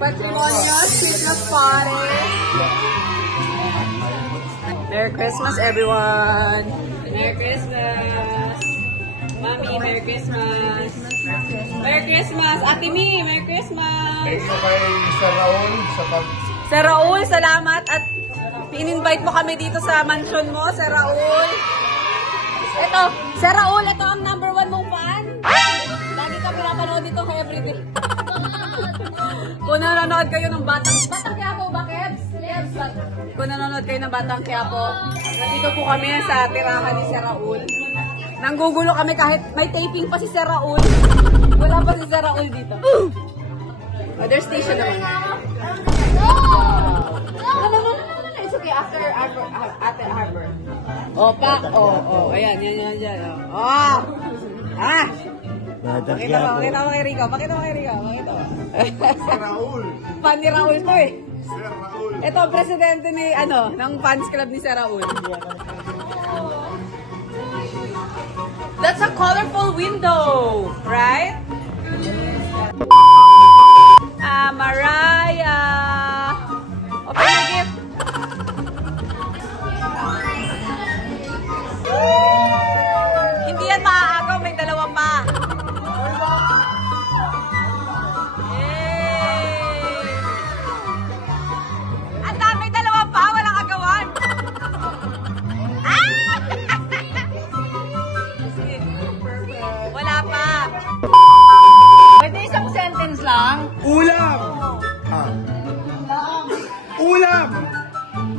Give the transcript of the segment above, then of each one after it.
Patrimonial Christmas Party. Merry Christmas, everyone. Merry Christmas. Mami, Merry Christmas. Merry Christmas. Ate Mi, Merry Christmas. Thank you kay Sir Raul sa pag... Sir Raul, salamat at in-invite mo kami dito sa mansion mo, Sir Raul. Ito, Sir Raul, ito ang #1 mong fan. Lagi ka pinapanood dito kay everyday. Kung nanonood kayo ng Batang Quiapo ba, Kebs? Kung nanonood kayo ng Batang Quiapo, nandito po kami sa tirahan ni Sir Raul. Nanggugulo kami kahit may taping pa si Sir Raul. Wala pa si Sir Raul dito. Other station naman. No. It's okay. After Harbor. Opa. Oh. Ayan. Oh. Ah! Pakita mo kay Rico. Pakita mo. Sir Raul. Fan ni Raul to eh. Sir Raul. Ito ang presidente ni, ng fans club ni Sir Raul. That's a colorful window, right? Mariah. Open your gift. Hindi yan maaagaw, may dalawa pa. Ang dami, dalawa pa, walang agawan. Wala pa. Pwede isang sentence lang. Ulam! Ulam!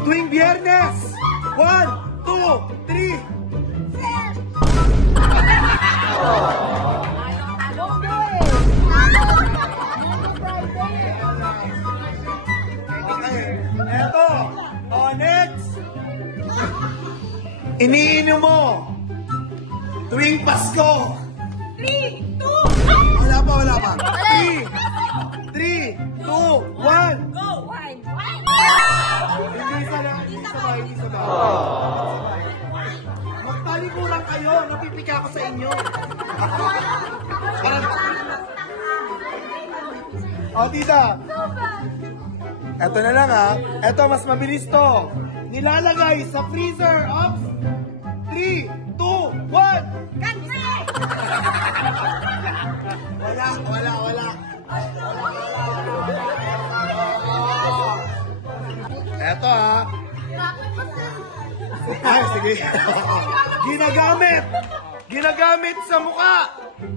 Tuwing Biyernes! 1, 2, 3! Okay, eto! Next! Iniinom mo! Tuwing Pasko! 3, 2, Wala pa. 3, 2, 1, go! Wine! Isa lang. Magtalikuran kayo, napipika ako sa inyo. Tita. Eto na lang Eto, mas mabilis to. Nilalagay sa freezer of 3, 2, 1. Country! Wala. Eto Ay, sige. Ginagamit sa mukha.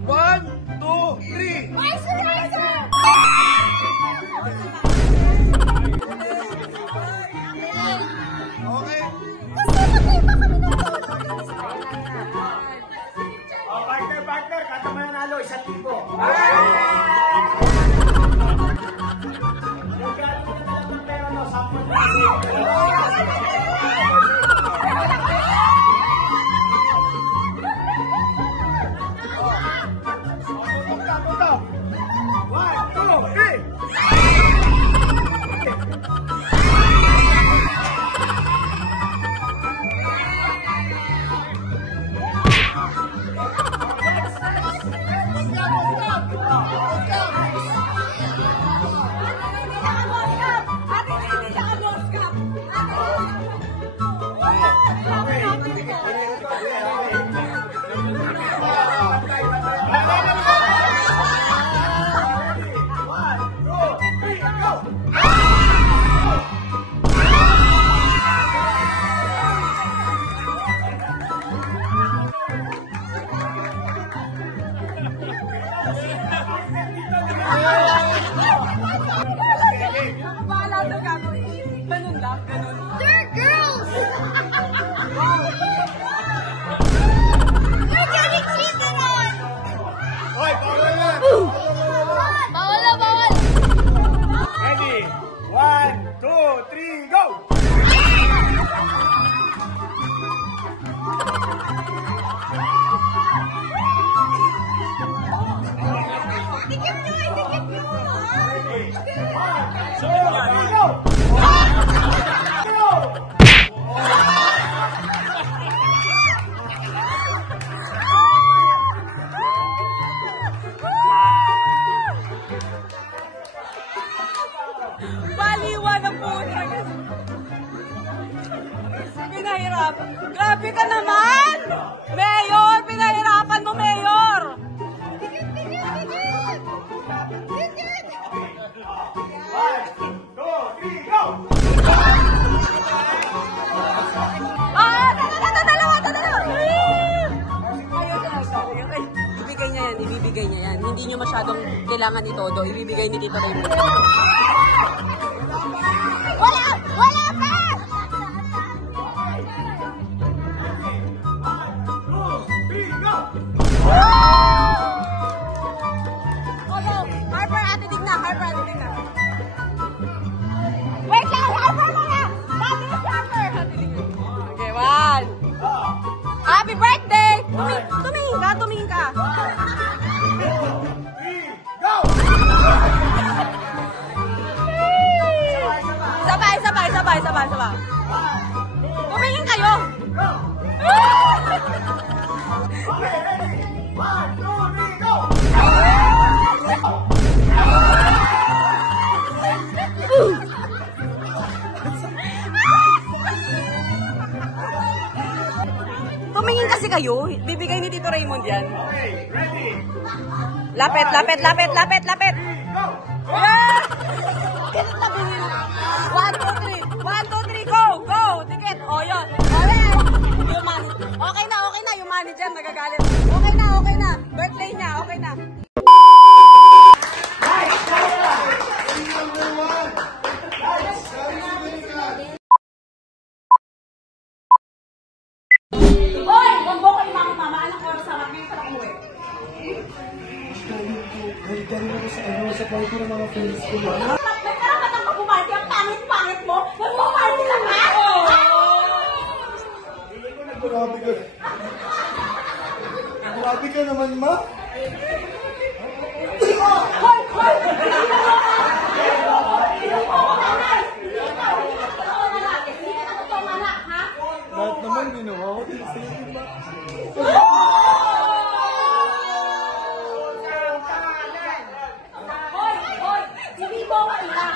1, 2, 3. Moisturizer! Okay. Partner, kata mo nanalo, 1,000. pinahirapan. Grabe ka naman! Mayor, pinahirapan mo, Mayor! Ibibigay niya yan. Hindi niyo masyadong kailangan ni Todo. Ibibigay ni Tito Raymond. Wala! Wala pa! Harper, ate Digna. Harper, ate Digna. Wait lang! Harper muna! Dati na si Harper! Ate Digna. Okay, one. Happy birthday! Tumingin ka, tumingin ka. Sabay. Tumingin kayo! Okay, ready? 1, 2, 3, go! Tumingin kasi kayo. Bibigay ni Tito Raymond yan. Okay, ready? Lapit. Go! Yeah! Ganit na bingin. 1, 2, 3. 1, 2, 3, go! Go! Tikit. O, yun. Yung manager. Okay na. Yung manager nagagalit. Okay na. Birthday niya. Okay na. Hoy! Huwag mo kayo mama. Anong oras sa akin? Ngayon ka lang umuwi. Galing ako sa party ng mga friends ko. Nagkarapat ang pag-party. Ang pangit mo. Nagpa-party lang ha? Grabe ka. Grabe ka naman, ma. Hoy! Lahat naman ginawa ko din sa'yo, di ba? Hoy! Hindi mo ka ilang.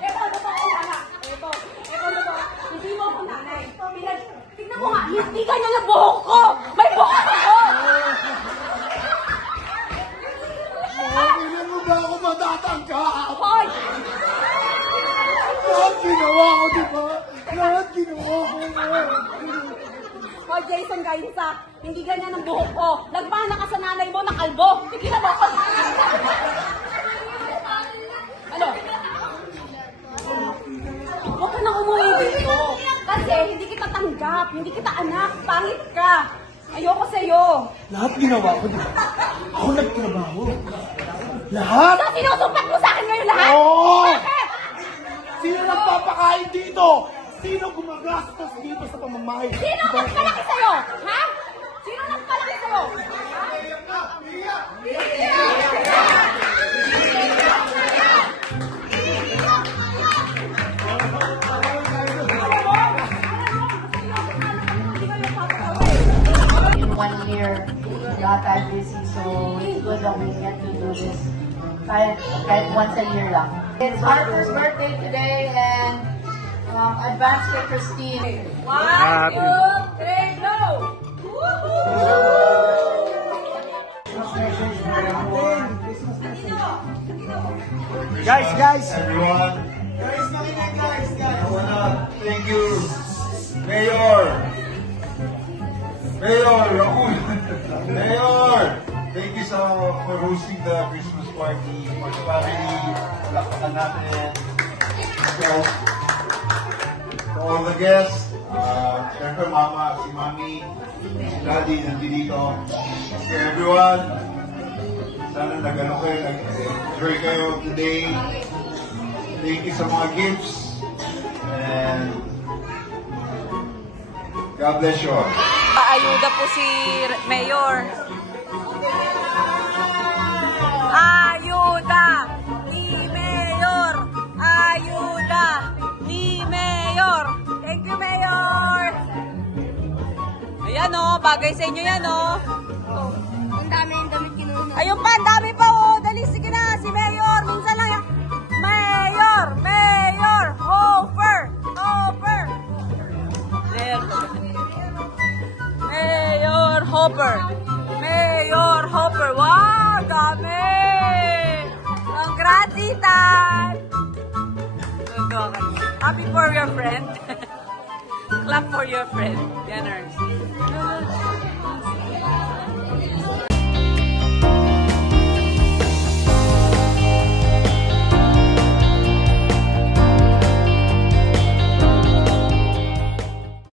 Ito na anak. Ito na ba? Hindi mo ko nanay. Tignan mo nga, hindi ganyan ang buhok ko. May buhok ako. Kailan mo ba ako matatanggap? Hoy! Lahat ginawa ko, di ba? Lahat ginawa ko. Hoy, Jason Gainsa, hindi ganyan ang buhok ko. Nagmana ka sa nanay mo ng kalbo. Tignan mo ako. Ano? Huwag ka nang umuwi dito. Kasi hindi kita tanggap, hindi kita anak, pangit ka. Ayoko sa'yo. Lahat ginawa ko, di ba? Ako nagtrabaho. Lahat? So, sinusumpat mo sa akin ngayon lahat? Oo! Bakit? Sino nagpapakain dito? Sino gumagastos dito sa pamamahay? Sino nagpalaki sa'yo? Ha? Sino nagpalaki sa'yo? In 1 year, lahat tayo busy, so it's good that we get to do this kahit once a year lang. It's Harper's birthday today, and advance kay Christine. 1, 2, 3, go! Guys! Everyone, Guys, makinig guys! I wanna thank you, Mayor Raul. Mayor, thank you for hosting the Christmas party for the family. Lakpakan natin. So, to all the guests, syempre mama, si mami, si daddy, nandito. To everyone, sana nag-ano kayo, nag-enjoy kayo today. Thank you sa mga gifts. And God bless you all. Ayuda po si Mayor. Ayuda ni Mayor. Ayuda ni Mayor. Thank you, Mayor. Ayan o, bagay sa inyo yan o. Ang dami yung damit kinuha. Ayun pa, ang dami pa o. Dali, sige na, si Mayor. Minsan lang yan. Mayor! Hofer! Hopper. Mayor Hopper. Wow, dami! Congrats, Ethan! Happy for your friend. Clap for your friend. Ganers.